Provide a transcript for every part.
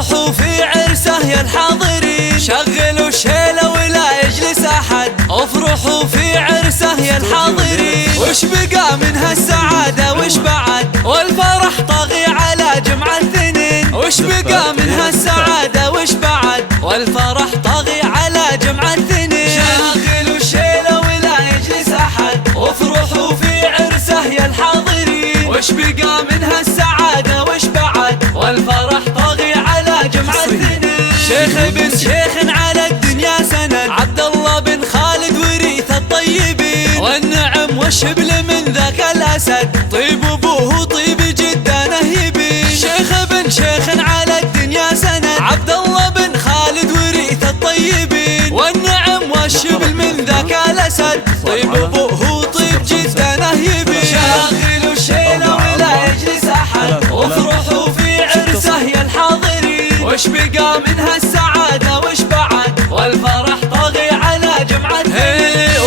وافرحوا في عرسه يا الحاضرين، شغلوا الشيله ولا يجلس احد، افرحوا في عرسه يا الحاضرين. وش بقى من هالسعاده وش بعد، والفرح طاغي على جمع الاثنين. وش بقى من هالسعاده وش بعد، والفرح طاغي على جمع الاثنين. شغلوا الشيله ولا يجلس احد، وافرحوا في عرسه يا الحاضرين. وش بقى من هالسعاده وش بعد، والفرح طاغي على جمع الاثنين. شيخ بن شيخ على الدنيا سند، عبد الله بن خالد وريث الطيبين، والنعم والشبل من ذاك الاسد، طيب ابوه طيب جده نهيبين. شيخ بن شيخ على الدنيا سند، عبد الله بن خالد وريث الطيبين، والنعم والشبل من ذاك الاسد، طيب ابوه طيب جده نهيبين. شاغلوا الشيله ولا يجلس احد، وافرحوا في عرسه يا الحاضرين. وش بقى من هالسعاده وش بعد، والفرح طاغي على جمعة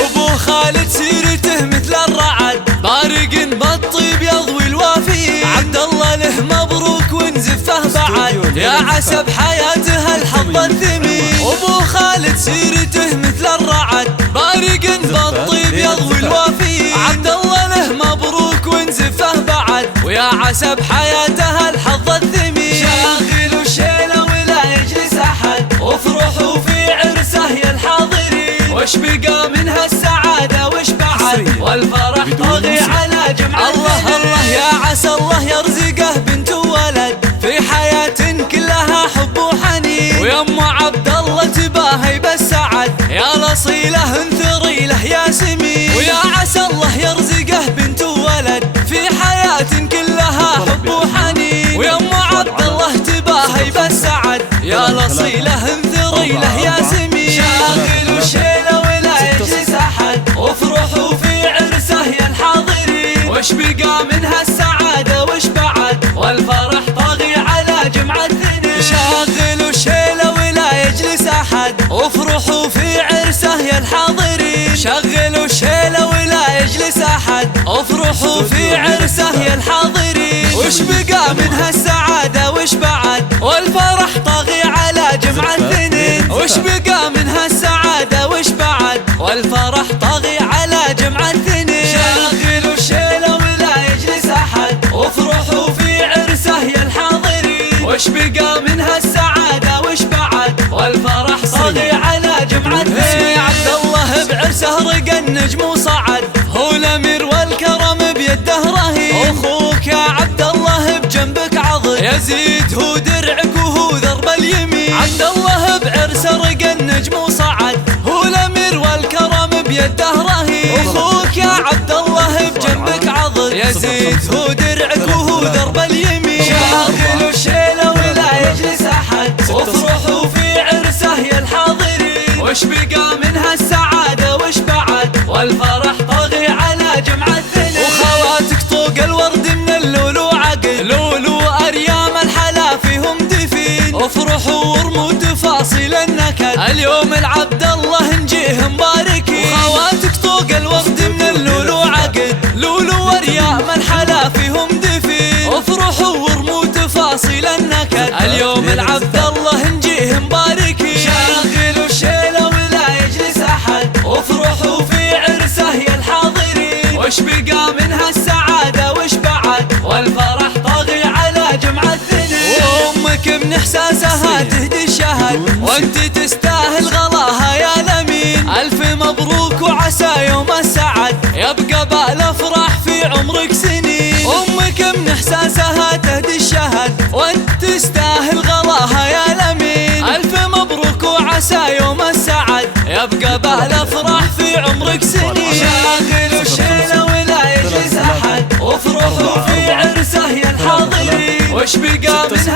ابو خالد سيرته مثل الرعد، بارق بالطيب يضوي الوافي. عبد الله له مبروك ونزفه بعد، يا عسى بحياته الحظ الثمين. ابو خالد سيرته مثل الرعد، بارق بالطيب يضوي الوافي. عبد الله له مبروك ونزفه بعد، ويا عسى بحياته الحظ الثمين. شاغلوا الشيله ولا يجلس احد، وافرحوا في عرسه يا الحاضرين. وش بقى من هالسعاده وش بعد، والفرح طاغي على جمع الله. الله يا عسى الله يرزقه بنت وولد، في حياة كلها حب وحنين. ويم عبد الله تباهي بالسعد، يا الاصيله انثري له يا سمين. ويا عسى الله يرزقه بنت وولد، في حياة كلها حب وحنين. ويم عبد الله تباهي بالسعد، يا الاصيله انثري له يا سمين. شاغلوا الشيله ولا يجلس احد، وافرحوا في عرسه يا الحاضرين. وش بقى من هالسعاده وش بعد، والفرح طاغي على جمع الاثنين. شاغلوا الشيله ولا يجلس احد، وافرحوا في عرسه يا الحاضرين. شغلوا الشيله ولا يجلس احد، افرحوا في عرسه يا الحاضرين. وش بقى من هالسعاده وش بعد، والفرح طاغي على جمع الاثنين. وش بقى من هالسعاده وش بعد، والفرح طاغي على جمع الاثنين. شاغلوا الشيله ولا يجلس احد، وافرحوا في عرسه يا الحاضرين. وش بقى من هالسعاده وش بعد، والفرح طاغي على جمع الاثنين. عبد الله بعرسه رقى النجم وصعد، هو الامير والكرم بيده رهين. اخوك يا عبد الله بجنبك عضد، يزيد هو درعك وهو ذرب اليمين. عبد الله بعرسه رقى النجم وصعد، هو الامير والكرم بيده رهين. اخوك يا عبد الله بجنبك عضد، يزيد هو درعك وهو ذرب اليمين. شاغلوا الشيله ولا يجلس احد، وافرحوا في عرسه يا الحاضرين. وش بقى من هالسعاده وش بعد، والفرح طاغي على جمع الاثنين. وخواتك طوق الورد من اللولو عقد، لولو اريام الحلا فيهم دفين. افرحوا وارموا تفاصيل النكد، اليوم العبد الله نجيه مباركين. وخواتك طوق الورد من اللولو عقد، لولو اريام الحلا فيهم دفين. افرحوا وارموا تفاصيل النكد، اليوم العبد الله نجيه مباركين. شاغلوا الشيله ولا يجلس احد، وافرحوا في عرسه يا الحاضرين. وش بقى من هالسعاده وش بعد، والفرح طاغي على جمع الاثنين. وامك من احساسها تهدي الشهد، وانت تستاهل غلاها يا الامين. الف مبروك وعسى يوم السعد، يبقى بالافراح في عمرك سنين. امك من احساسها تهدي الشهد، وانت تستاهل غلاها يا الامين. الف مبروك وعسى يوم السعد، يبقى بالافراح في عمرك سنين. شاغلوا الشيله ولا يجلس احد، وافرحوا في عرسه يا الحاضرين. وش بقى من